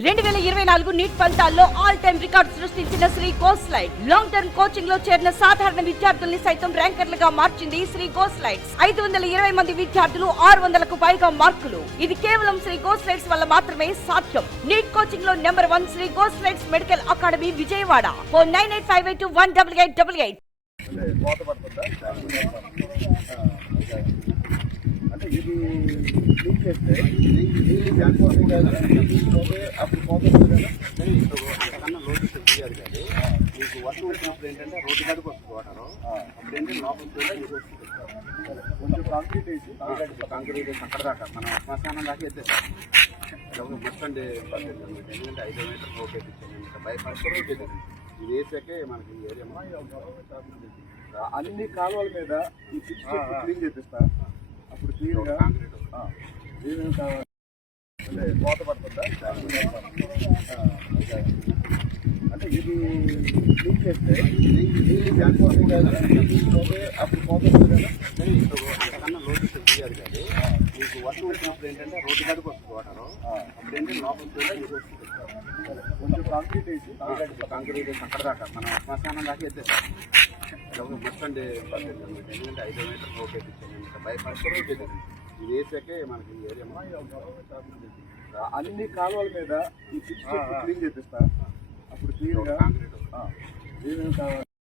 రెండు వేల ఇరవై నాలుగు నీట్ ఫలితాల్లో ఆల్ టైమ్ రికార్డ్ సృష్టించిన శ్రీ గోస్లైడ్ లాంగ్ టర్మ్ కోచింగ్లో చేరిన సాధారణ విద్యార్థుల్ని సైతం ర్యాంకర్లుగా మార్చింది శ్రీ గోస్లైడ్స్ ఐదు వందల ఇరవై మంది విద్యార్థులు ఆరు వందలకు పైగా మార్కులు. ఇది కేవలం శ్రీ గోస్లైడ్స్ వల్ల మాత్రమే సాధ్యం. నీట్ కోచింగ్లో number one Shri గోస్లైడ్స్ medical academy Vijayawada. Four nine eight five eight one double eight double eight. అంటే అంటే ఇది లీక్ చేస్తే దానికోసం కదా పోతే అప్పుడు కోత వస్తుంది కదా అంతకన్నా తీయాలి కానీ మీకు వర్షం వచ్చినప్పుడు ఏంటంటే రోడ్డు కాడికి వస్తుంది వాటర్. అప్పుడు ఏంటంటే లోపల కూడా ఇది వస్తుంది. కొంచెం కాంక్రీట్ వేసి కాంక్రీట్ అక్కడ దాకా మన శ్మశానం దాకా ఎత్తేసాం. బస్ స్టాండ్ ఎందుకంటే ఐదు మీటర్ రోడ్ వేపించాం బైపాస్ రోడ్ ఇది వేసాకే మనకి ఏరియా అన్ని కాలువల మీద ఈ పిచ్ క్లీన్ చేపిస్తా. అప్పుడు క్లీన్గా కాంక్రీట్ ఏమేమి కావాలి? అంటే కోత పడుతుందా? ఇది లీక్ చేస్తే అప్పుడు కోత వస్తుంది కదా అంతకన్నా లోటు తీయాలి కానీ మీకు వర్షం వచ్చినప్పుడు ఏంటంటే రోడ్డు కాడికి వస్తుంది వాటర్ అప్పుడు ఏంటంటే లోపల కూడా ఇది వస్తుంది కొంచెం కాంక్రీట్ వేసి కాంక్రీట్ అక్కడ దాకా మన శ్మశానం దాకా ఎత్తేసాం బస్ స్టాండ్ ఎందుకంటే ఐదు మీటర్ రోడ్ వేపించాం ఇంకా బైపాస్ రోడ్ వేపించాం ఇది వేసాకే మనకి ఏరియా అన్ని కాలువల మీద ఈ క్లీన్ చేపిస్తా. అప్పుడు Beliin.